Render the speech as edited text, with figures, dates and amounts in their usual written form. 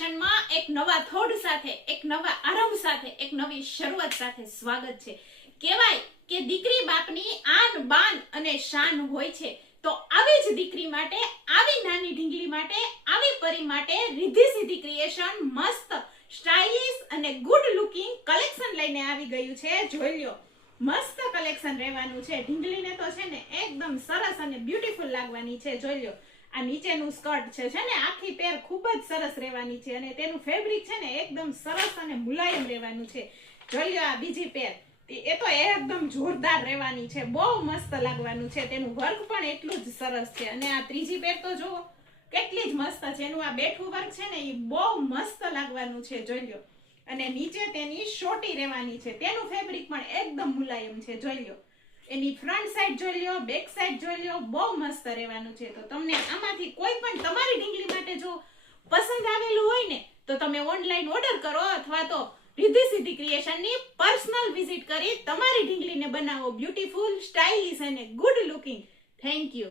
ક્રિએશનમાં એક નવા થોડ સાથે, એક નવા આરંભ સાથે, એક નવી શરૂઆત સાથે સ્વાગત છે. કહેવાય કે દીકરી બાપની આન બાન અને શાન હોય છે, તો આવી જ દીકરી માટે, આવી નાની ઢીંગલી માટે, આવી પરી માટે રિદ્ધિ સિદ્ધિ ક્રિએશન મસ્ત સ્ટાઇલિશ અને ગુડ લુકિંગ કલેક્શન લઈને આવી ગયું છે. જોઈ લ્યો, મસ્ત કલેક્શન રહેવાનું છે. ઢીંગલીને તો છે ને એકદમ સરસ અને બ્યુટીફુલ લાગવાની છે. જોઈ લ્યો, આ નીચેનું સ્કર્ટ છે ને આખી પેર ખૂબ જ સરસ રહેવાની છે અને તેનું ફેબ્રિક છે ને એકદમ સરસ અને મુલાયમ રહેવાનું છે. જોઈ લો, આ બીજી પેર, એ તો એકદમ જોરદાર રહેવાની છે. બહુ મસ્ત લાગવાનું છે. તેનું વર્ક પણ એટલું જ સરસ છે. અને આ ત્રીજી પેર તો જુઓ કેટલી જ મસ્ત છે. એનું આ બેઠું વર્ક છે ને એ બહુ મસ્ત લાગવાનું છે. જોઈ લો, અને નીચે તેની શોટી રહેવાની છે. તેનું ફેબ્રિક પણ એકદમ મુલાયમ છે. જોઈ લો, એની ફ્રન્ટ સાઈડ જોઈ લો, બેક સાઈડ જોઈ લો, બહુ મસ્ત રહેવાનું છે. તો તમને આમાંથી કોઈ પણ તમારી ઢીંગલી માટે જો પસંદ આવેલું હોય ને તો તમે ઓનલાઈન ઓર્ડર કરો અથવા તો રિદ્ધિ સિદ્ધિ ક્રિએશનની પર્સનલ વિઝિટ કરી તમારી ઢીંગલીને બનાવો બ્યુટીફુલ, સ્ટાઇલિશ અને ગુડ લુકિંગ. Thank you.